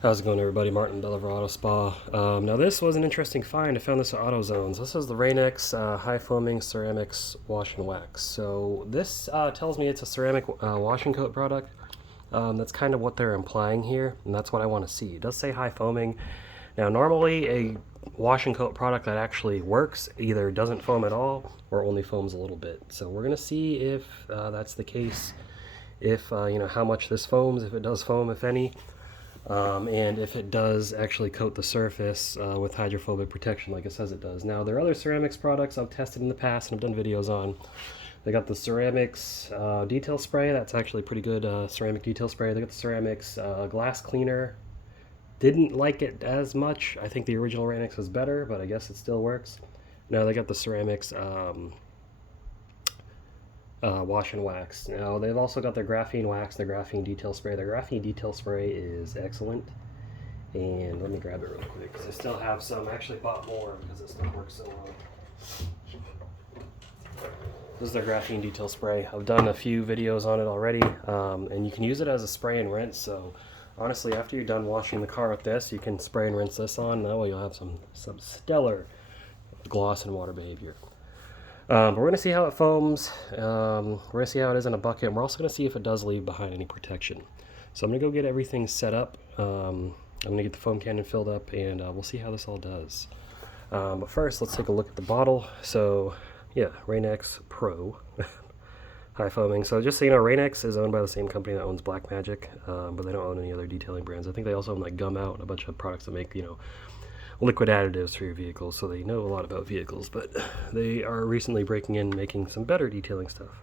How's it going, everybody? Martin, Delaware Auto Spa. Now this was an interesting find. I found this at Autozone. This is the Rain-X high foaming ceramics wash and wax. So this tells me it's a ceramic washing coat product. That's kind of what they're implying here, and that's what I want to see. It does say high foaming. Now normally a wash and coat product that actually works either doesn't foam at all or only foams a little bit. So we're gonna see if that's the case. If how much this foams, if it does foam, if any. And if it does actually coat the surface with hydrophobic protection like it says it does. Now, there are other ceramics products I've tested in the past and I've done videos on. They got the CERAMIX detail spray. That's actually pretty good ceramic detail spray. They got the CERAMIX glass cleaner. Didn't like it as much. I think the original Rain-X was better, but I guess it still works. Now they got the CERAMIX wash and wax. Now they've also got their graphene wax, their graphene detail spray. Their graphene detail spray is excellent. And let me grab it real quick because I still have some. I actually bought more because it still works so well. This is their graphene detail spray. I've done a few videos on it already, and you can use it as a spray and rinse. So honestly, after you're done washing the car with this, you can spray and rinse this on. That way you'll have some stellar gloss and water behavior. But we're going to see how it foams. We're going to see how it is in a bucket. And we're also going to see if it does leave behind any protection. So I'm going to go get everything set up. I'm going to get the foam cannon filled up, and we'll see how this all does. But first, let's take a look at the bottle. So, yeah, Rain-X Pro. High foaming. So just so you know, Rain-X is owned by the same company that owns Black Magic, but they don't own any other detailing brands. I think they also own like Gum Out and a bunch of products that make, liquid additives for your vehicles, so they know a lot about vehicles, but they are recently breaking in, making some better detailing stuff.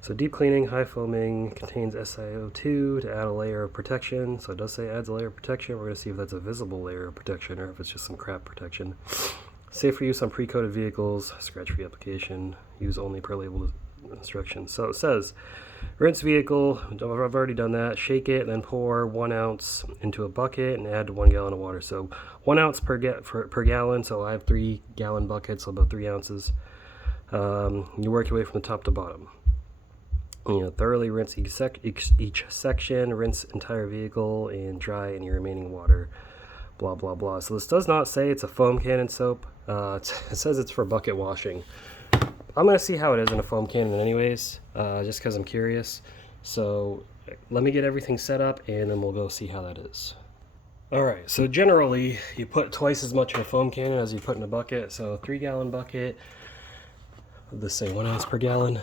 So deep cleaning, high foaming, contains SiO2 to add a layer of protection. So it does say adds a layer of protection. We're going to see if that's a visible layer of protection or if it's just some crap protection. Safe for use on pre-coated vehicles, scratch-free application, use only per label instructions. So it says, rinse vehicle, I've already done that, shake it, then pour 1 ounce into a bucket and add to 1 gallon of water. So 1 ounce per gallon, so I have 3 gallon buckets, so about 3 ounces. You work your way from the top to bottom. Thoroughly rinse each section, rinse entire vehicle, and dry any remaining water, blah, blah, blah. So this does not say it's a foam cannon soap. It says it's for bucket washing. I'm going to see how it is in a foam cannon anyways, just because I'm curious. So let me get everything set up, and then we'll go see how that is. Alright, so generally, you put twice as much in a foam cannon as you put in a bucket. So a 3 gallon bucket, let's say 1 ounce per gallon.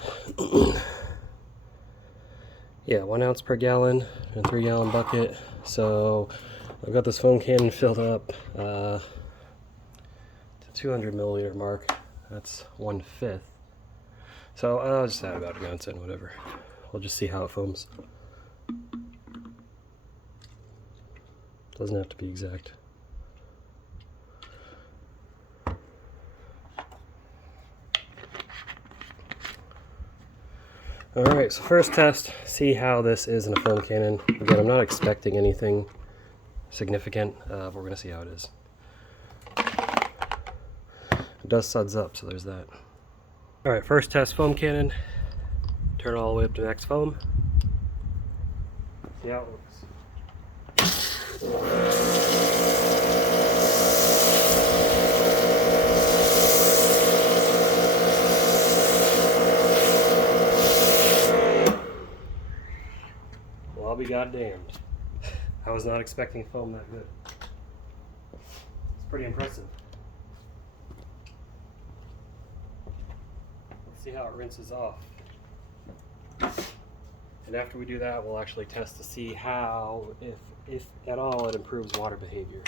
Yeah, 1 ounce per gallon in a 3 gallon bucket. So I've got this foam cannon filled up to 200 milliliter mark. That's 1/5. So I'll just add about an ounce in, whatever. We'll just see how it foams. Doesn't have to be exact. Alright, so first test, see how this is in a foam cannon. Again, I'm not expecting anything significant, but we're going to see how it is. It does suds up, so there's that. Alright, first test foam cannon. Turn it all the way up to max foam. See how it looks. Well, I'll be goddamned. I was not expecting foam that good. It's pretty impressive. See how it rinses off. And after we do that, we'll actually test to see how, if at all, it improves water behavior.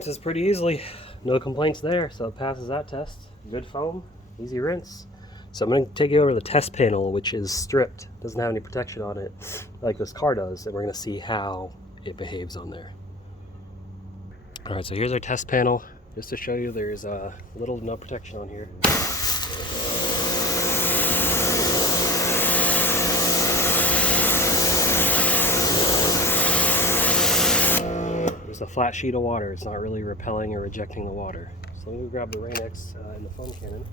rinses pretty easily. No complaints there, so it passes that test. Good foam, easy rinse. So I'm going to take you over to the test panel, which is stripped, doesn't have any protection on it like this car does, and we're going to see how it behaves on there. Alright, so here's our test panel. Just to show you, there's little to no protection on here. There's a flat sheet of water. It's not really repelling or rejecting the water. So let me grab the Rain-X in the foam cannon.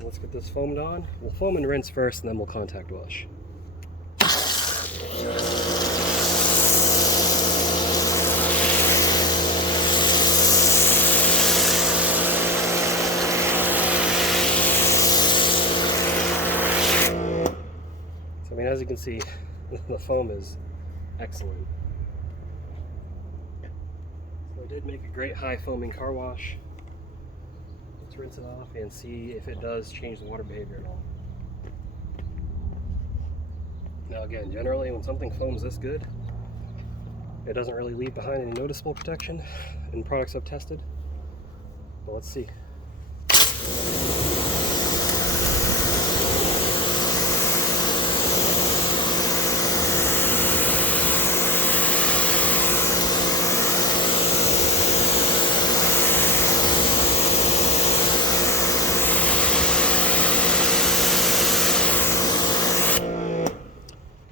Let's get this foamed on. We'll foam and rinse first, and then we'll contact wash. So, I mean, as you can see, the foam is excellent. So I did make a great high foaming car wash. Let's rinse it off and see if it does change the water behavior at all. Now again, generally when something foams this good, it doesn't really leave behind any noticeable protection in products I've tested. But let's see.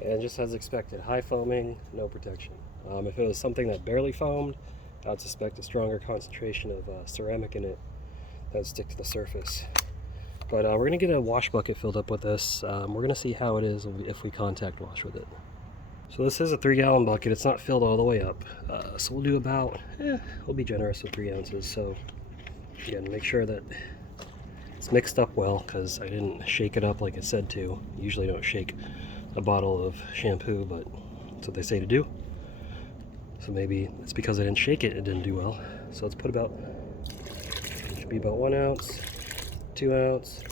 And just as expected, high foaming, no protection. If it was something that barely foamed, I would suspect a stronger concentration of ceramic in it that would stick to the surface. But we're going to get a wash bucket filled up with this. We're going to see how it is if we contact wash with it. So this is a 3-gallon bucket. It's not filled all the way up. So we'll do about, we'll be generous with 3 ounces. So again, make sure that it's mixed up well, because I didn't shake it up like I said to. Usually don't shake a bottle of shampoo, but that's what they say to do. So maybe it's because I didn't shake it, it didn't do well. So let's put about, it should be about 1 ounce, 2 ounce,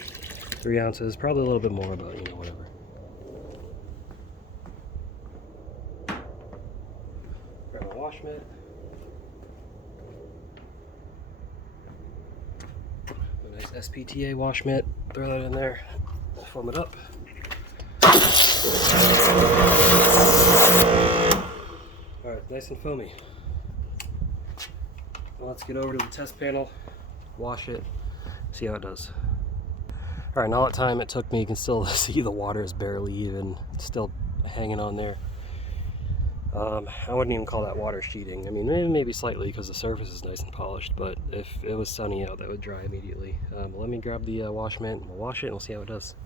3 ounces, probably a little bit more, but you know, whatever. Grab a wash mitt. A nice SPTA wash mitt, throw that in there, foam it up. Alright, nice and foamy. Well, let's get over to the test panel, wash it, see how it does. Alright, now that time it took me, you can still see the water is barely even, it's still hanging on there. I wouldn't even call that water sheeting. I mean, maybe slightly because the surface is nice and polished, but if it was sunny out, that would dry immediately. But let me grab the wash mitt, we'll wash it and we'll see how it does.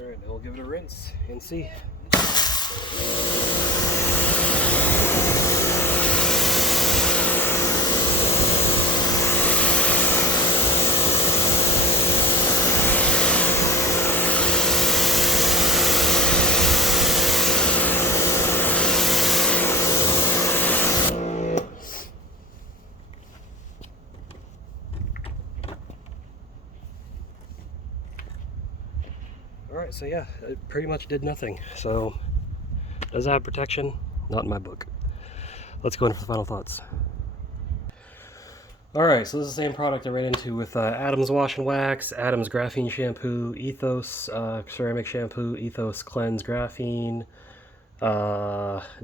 Alright, now we'll give it a rinse and see. Alright, so yeah, it pretty much did nothing. So, does it have protection? Not in my book. Let's go in for the final thoughts. Alright, so this is the same product I ran into with Adam's Wash and Wax, Adam's Graphene Shampoo, Ethos Ceramic Shampoo, Ethos Cleanse Graphene,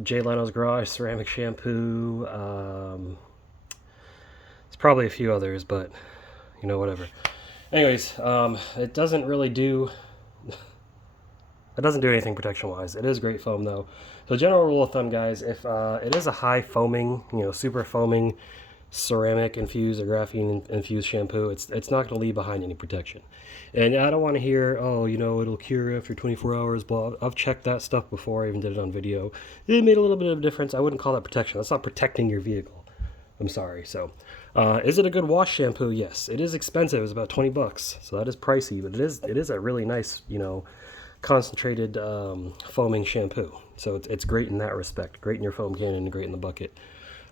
Jay Leno's Garage Ceramic Shampoo. There's probably a few others, but, you know, whatever. Anyways, it doesn't really do It doesn't do anything protection-wise. It is great foam, though. So general rule of thumb, guys, if it is a high foaming, super foaming ceramic infused or graphene infused shampoo, it's not going to leave behind any protection. And I don't want to hear, oh, it'll cure after 24 hours, blah. I've checked that stuff before. I even did it on video. It made a little bit of a difference. I wouldn't call that protection. That's not protecting your vehicle. I'm sorry. So, is it a good wash shampoo? Yes. It is expensive. It's about 20 bucks. So that is pricey, but it is a really nice, concentrated foaming shampoo. So it's great in that respect. Great in your foam cannon and great in the bucket.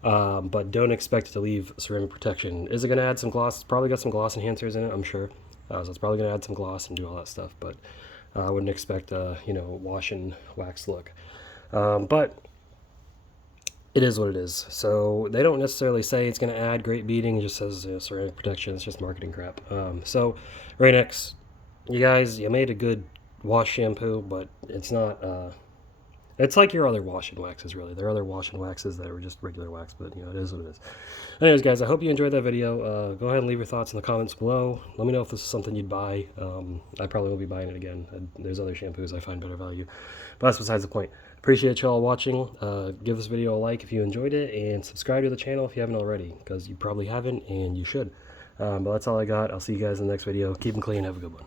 But don't expect it to leave ceramic protection. Is it going to add some gloss? It's probably got some gloss enhancers in it, I'm sure. So it's probably going to add some gloss and do all that stuff. But I wouldn't expect a wash and wax look. But it is what it is. So they don't necessarily say it's going to add great beating. It just says ceramic protection. It's just marketing crap. So Rain-X, you guys, you made a good wash shampoo, but it's not... it's like your other wash and waxes, really. There are other wash and waxes that are just regular wax, but it is what it is. Anyways, guys, I hope you enjoyed that video. Go ahead and leave your thoughts in the comments below. Let me know if this is something you'd buy. I probably will be buying it again. There's other shampoos I find better value, but that's besides the point. Appreciate y'all watching. Give this video a like if you enjoyed it, and subscribe to the channel if you haven't already, because you probably haven't, and you should. But that's all I got. I'll see you guys in the next video. Keep them clean. Have a good one.